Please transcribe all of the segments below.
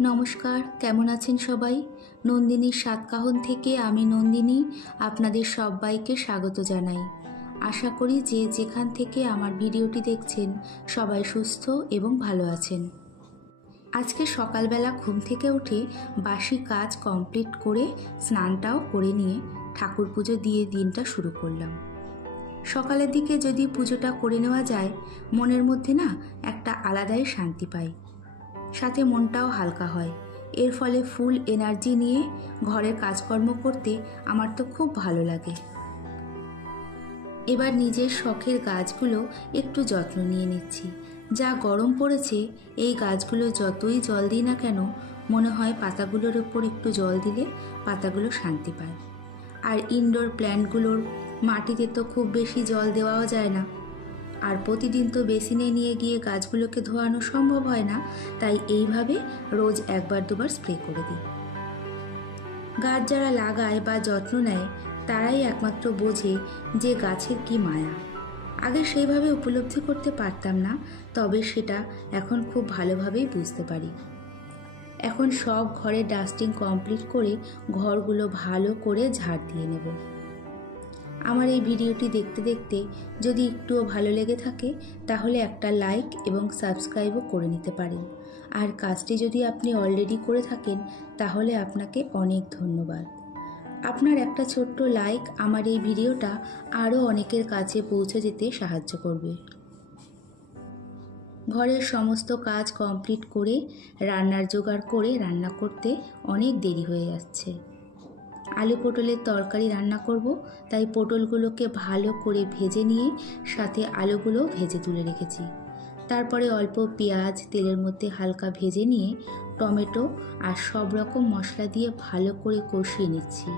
নমস্কার, কেমন আছেন সবাই? নন্দিনীর সাতকাহন থেকে আমি নন্দিনী আপনাদের সবাইকে স্বাগত জানাই। আশা করি যে যেখান থেকে আমার ভিডিওটি দেখছেন সবাই সুস্থ এবং ভালো আছেন। আজকে সকালবেলা ঘুম থেকে উঠে বাসি কাজ কমপ্লিট করে স্নানটাও করে নিয়ে ঠাকুর পুজো দিয়ে দিনটা শুরু করলাম। সকালের দিকে যদি পুজোটা করে নেওয়া যায়, মনের মধ্যে না একটা আলাদাই শান্তি পাই। সাথে মনটাও হালকা হয়। এর ফলে ফুল এনার্জি নিয়ে ঘরের কাজকর্ম করতে আমার তো খুব ভালো লাগে। এবার নিজের শখের গাছগুলো একটু যত্ন নিয়ে নিচ্ছি। যা গরম পড়েছে, এই গাছগুলো যতই জল দিই না কেন, মনে হয় পাতাগুলোর উপর একটু জল দিলে পাতাগুলো শান্তি পায়। আর ইনডোর প্ল্যান্টগুলোর মাটিতে তো খুব বেশি জল দেওয়াও যায় না। আর প্রতিদিন তো বেসিনে নিয়ে গিয়ে গাছগুলোকে ধোয়ানো সম্ভব হয় না, তাই এইভাবে রোজ একবার দুবার স্প্রে করে দিই। গাছ যারা লাগায় বা যত্ন নেয়, তারাই একমাত্র বোঝে যে গাছের কি মায়া। আগে সেইভাবে উপলব্ধি করতে পারতাম না, তবে সেটা এখন খুব ভালোভাবেই বুঝতে পারি। এখন সব ঘরে ডাস্টিং কমপ্লিট করে ঘরগুলো ভালো করে ঝাড় দিয়ে নেব। আমার এই ভিডিওটি দেখতে দেখতে যদি একটুও ভালো লেগে থাকে, তাহলে একটা লাইক এবং সাবস্ক্রাইবও করে নিতে পারেন। আর কাজটি যদি আপনি অলরেডি করে থাকেন, তাহলে আপনাকে অনেক ধন্যবাদ। আপনার একটা ছোট্ট লাইক আমার এই ভিডিওটা আরও অনেকের কাছে পৌঁছে যেতে সাহায্য করবে। ঘরের সমস্ত কাজ কমপ্লিট করে, রান্নার জোগাড় করে রান্না করতে অনেক দেরি হয়ে যাচ্ছে আলু পটলের তরকারি রান্না করব। তাই পটলগুলোকে ভালো করে ভেজে নিয়ে সাথে আলুগুলো ভেজে তুলে রেখেছি। তারপরে অল্প পেঁয়াজ তেলের মধ্যে হালকা ভেজে নিয়ে টমেটো আর সব রকম মশলা দিয়ে ভালো করে কষিয়ে নিচ্ছি।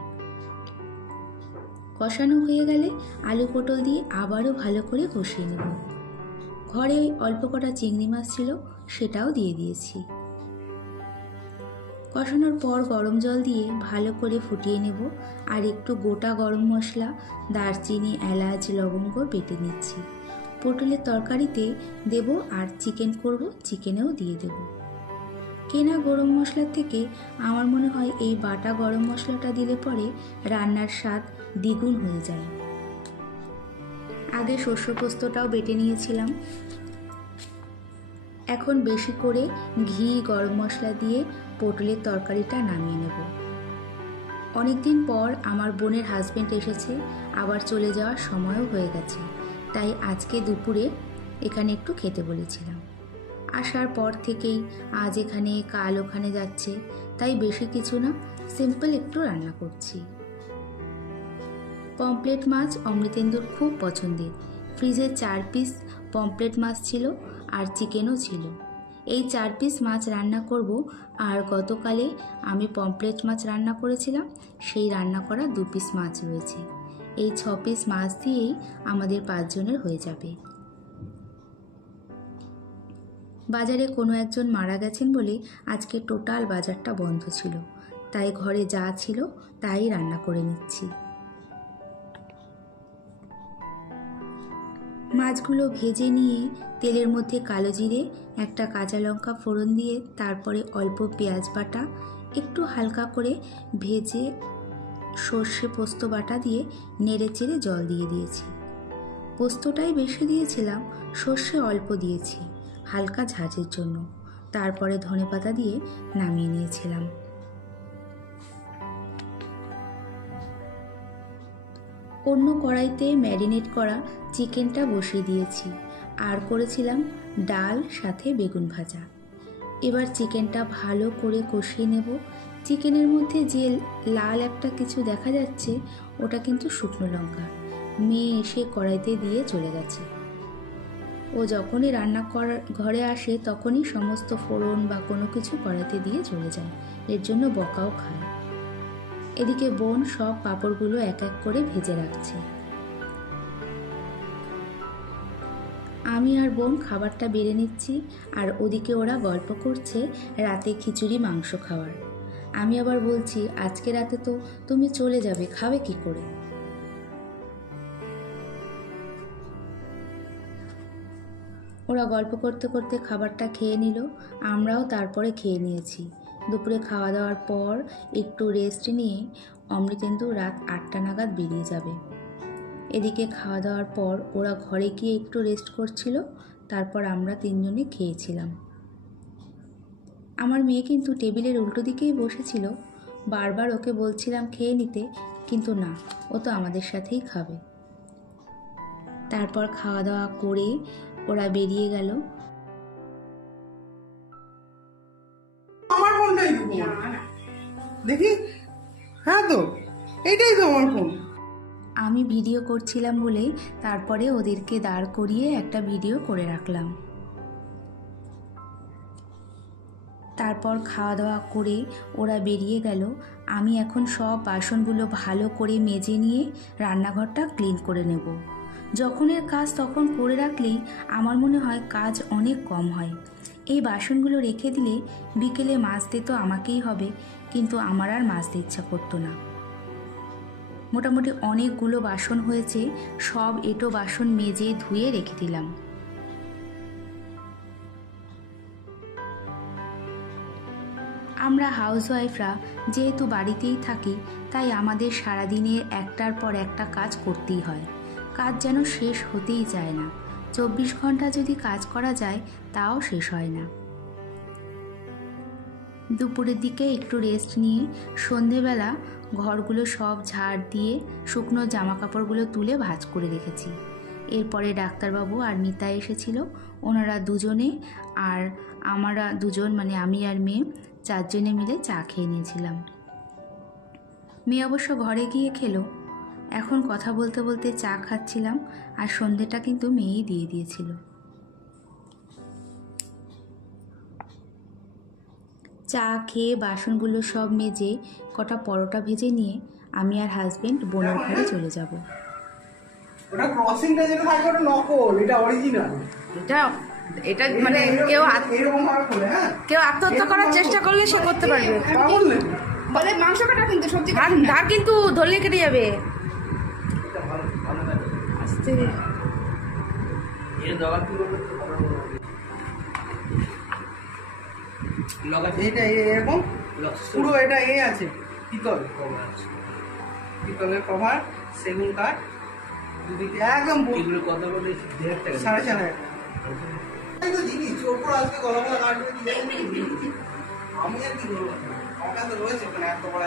কষানো হয়ে গেলে আলু পটল দিয়ে আবারও ভালো করে কষিয়ে নেব। ঘরে অল্প কটা চিংড়ি মাছ ছিল সেটাও দিয়ে দিয়েছি। কষানোর পর গরম জল দিয়ে ভালো করে ফুটিয়ে নেব আর একটু গোটা গরম মশলা, দারচিনি, এলাচ লবঙ্গ বেটে নিচ্ছি। পটলের তরকারিতে দেব আর চিকেন করব চিকেনেও দিয়ে দেব। কেনা গরম মশলার থেকে আমার মনে হয় এই বাটা গরম মশলাটা দিলে পরে রান্নার স্বাদ দ্বিগুণ হয়ে যায়। আগে শস্য পোস্তটাও বেটে নিয়েছিলাম। এখন বেশি করে ঘি, গরম মশলা দিয়ে পটলের তরকারিটা নামিয়ে নেব। অনেকদিন পর আমার বোনের হাজবেন্ড এসেছে, আবার চলে যাওয়ার সময়ও হয়ে গেছে, তাই আজকে দুপুরে এখানে একটু খেতে বলেছিলাম। আসার পর থেকেই আজ এখানে, কাল ওখানে যাচ্ছে, তাই বেশি কিছু না সিম্পল একটু রান্না করছি। পমপ্লেট মাছ অমৃতেন্দুর খুব পছন্দের। ফ্রিজে চার পিস পমপ্লেট মাছ ছিল আর চিকেনও ছিল। এই চার পিস মাছ রান্না করব, আর গতকালে আমি পমপ্লেট মাছ রান্না করেছিলাম, সেই রান্না করা দু পিস মাছ রয়েছে। এই ছ পিস মাছ দিয়েই আমাদের পাঁচজনের হয়ে যাবে। বাজারে কোনো একজন মারা গেছেন বলে আজকে টোটাল বাজারটা বন্ধ ছিল। তাই ঘরে যা ছিল তাই রান্না করে নিচ্ছি। মাছগুলো ভেজে নিয়ে তেলের মধ্যে কালো জিরে, একটা কাঁচা লঙ্কা ফোড়ন দিয়ে তারপরে অল্প পেঁয়াজ বাটা, একটু হালকা করে ভেজে সর্ষে পোস্ত বাটা দিয়ে নেড়ে চেড়ে জল দিয়ে দিয়েছি। পোস্তটাই বেশি দিয়েছিলাম, সর্ষে অল্প দিয়েছি, হালকা ঝাঁঝের জন্য। তারপরে ধনেপাতা দিয়ে নামিয়ে নিয়েছিলাম। অন্য কড়াইতে ম্যারিনেট করা চিকেনটা বসিয়ে দিয়েছি। আর করেছিলাম ডাল, সাথে বেগুন ভাজা। এবার চিকেনটা ভালো করে কষিয়ে নেব। চিকেনের মধ্যে যে লাল একটা কিছু দেখা যাচ্ছে, ওটা কিন্তু শুকনো লঙ্কা। মেয়ে এসে কড়াইতে দিয়ে চলে গেছে। ও যখনই রান্না করার ঘরে আসে তখনই সমস্ত ফোড়ন বা কোনো কিছু কড়াইতে দিয়ে চলে যায়। এর জন্য বকাও খায়। এদিকে বোন সব পাঁপড়গুলো এক এক করে ভেজে রাখছে। আমি আর বোন খাবারটা বেড়ে নিচ্ছি, আর ওদিকে ওরা গল্প করছে রাতে খিচুড়ি, মাংস খাওয়ার। আমি আবার বলছি, আজকে রাতে তো তুমি চলে যাবে, খাবে কি করে? ওরা গল্প করতে করতে খাবারটা খেয়ে নিল, আমরাও তারপরে খেয়ে নিয়েছি। দুপুরে খাওয়া দাওয়ার পর একটু রেস্ট নিয়ে অমৃতেন্দু রাত আটটা নাগাদ বেরিয়ে যাবে। এদিকে খাওয়া দাওয়ার পর ওরা ঘরে গিয়ে একটু রেস্ট করছিল, তারপর আমরা তিনজনে খেয়েছিলাম। আমার মেয়ে কিন্তু টেবিলের উল্টো দিকেই বসেছিল। বারবার ওকে বলছিলাম খেয়ে নিতে, কিন্তু না, ও তো আমাদের সাথেই খাবে। তারপর খাওয়া দাওয়া করে ওরা বেরিয়ে গেল। দেখি? হ্যাঁ তো এইটাই তো আমার ফোন আমি ভিডিও করছিলাম বলে তারপরে ওদেরকে দাঁড় করিয়ে একটা ভিডিও করে রাখলাম। তারপর খাওয়া দাওয়া করে ওরা বেরিয়ে গেল। আমি এখন সব বাসনগুলো ভালো করে মেজে নিয়ে রান্নাঘরটা ক্লিন করে নেব। যখনের কাজ তখন করে রাখলেই আমার মনে হয় কাজ অনেক কম হয়। বাসনগুলো রেখে দিলে বিকেলে মাজতে তো আমাকেই হবে, কিন্তু আমার আর মাজতে ইচ্ছা করতো না। মোটামুটি অনেকগুলো বাসন হয়েছে, সব এটো বাসন মেজে ধুয়ে রেখে দিলাম। আমরা হাউসওয়াইফরা যেহেতু বাড়িতেই থাকি, তাই আমাদের সারাদিনের একটার পর একটা কাজ করতেই হয়। কাজ যেন শেষ হতেই চায় না। চব্বিশ ঘণ্টা যদি কাজ করা যায়, তাও শেষ হয় না। দুপুরের দিকে একটু রেস্ট নিয়ে সন্ধেবেলা ঘরগুলো সব ঝাড় দিয়ে শুকনো জামা কাপড়গুলো তুলে ভাজ করে রেখেছি। এরপরে ডাক্তারবাবু আর মিতা এসেছিল। ওনারা দুজনে আর আমরা দুজন মানে আমি আর মেয়ে, চারজনে মিলে চা খেয়ে নিয়েছিলাম। মেয়ে অবশ্য ঘরে গিয়ে খেলো। এখন কথা বলতে বলতে চা খাচ্ছিলাম আর সন্ধেটা কিন্তু মেয়েই দিয়ে দিয়েছিল। চা খেয়ে বাসনগুলো সব মেজে কটা পরোটা ভেজে নিয়ে আমি আর হাজবেন্ড বোনের ঘরে চলে যাব। ওটা ক্রসিংটা যেটা থাকে ওটা নকল এটা অরিজিনাল এটা এটা মানে কেউ এরকম ভাবে হ্যাঁ? কেউ আত্মহত্যা করার চেষ্টা করলে সে করতে পারবে। পাগল বলে মাংস কাটা কিন্তু সবজি ধার ধার কিন্তু ধরলে কেটে যাবে। আস্তে এইটা এ- এরকম? পুরো এটা এ আছে। পিতল। পিতলের কভার সেগুন কাঠ দুদিকে একদম পুরো- সাড়ে চার হাজার। এই তো জিনিস ওর উপর আজকে গলা গলা কাটবে আমি আর কি করব আমার কাছে রয়েছে ওখানে এত বড়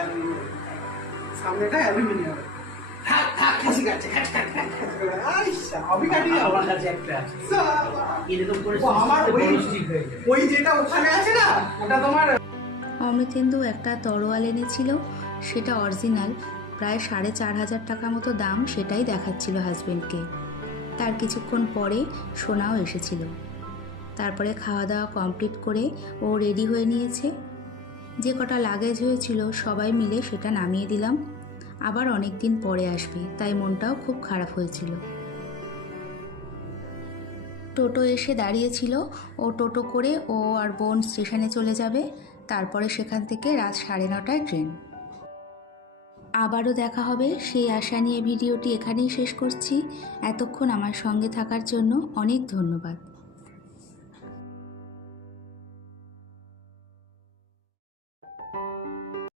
সামনেটা অ্যালুমিনিয়াম। অমৃতেন্দু একটা তরোয়াল এনেছিল সেটা অরিজিনাল প্রায় সাড়ে চার হাজার টাকা মতো দাম সেটাই দেখাচ্ছিল হাজবেন্ডকে। তার কিছুক্ষণ পরে সোনাও এসেছিল। তারপরে খাওয়া দাওয়া কমপ্লিট করে ও রেডি হয়ে নিয়েছে। যে কটা লাগেজ হয়েছিল সবাই মিলে সেটা নামিয়ে দিলাম। আবার অনেক দিন পরে আসবে, তাই মনটাও খুব খারাপ হয়েছিল। টোটো এসে দাঁড়িয়েছিল, ও টোটো করে ও আর বোন স্টেশনে চলে যাবে, তারপরে সেখান থেকে রাত সাড়ে নটায় ট্রেন। আবারও দেখা হবে, সেই আশা নিয়ে ভিডিওটি এখানেই শেষ করছি। এতক্ষণ আমার সঙ্গে থাকার জন্য অনেক ধন্যবাদ।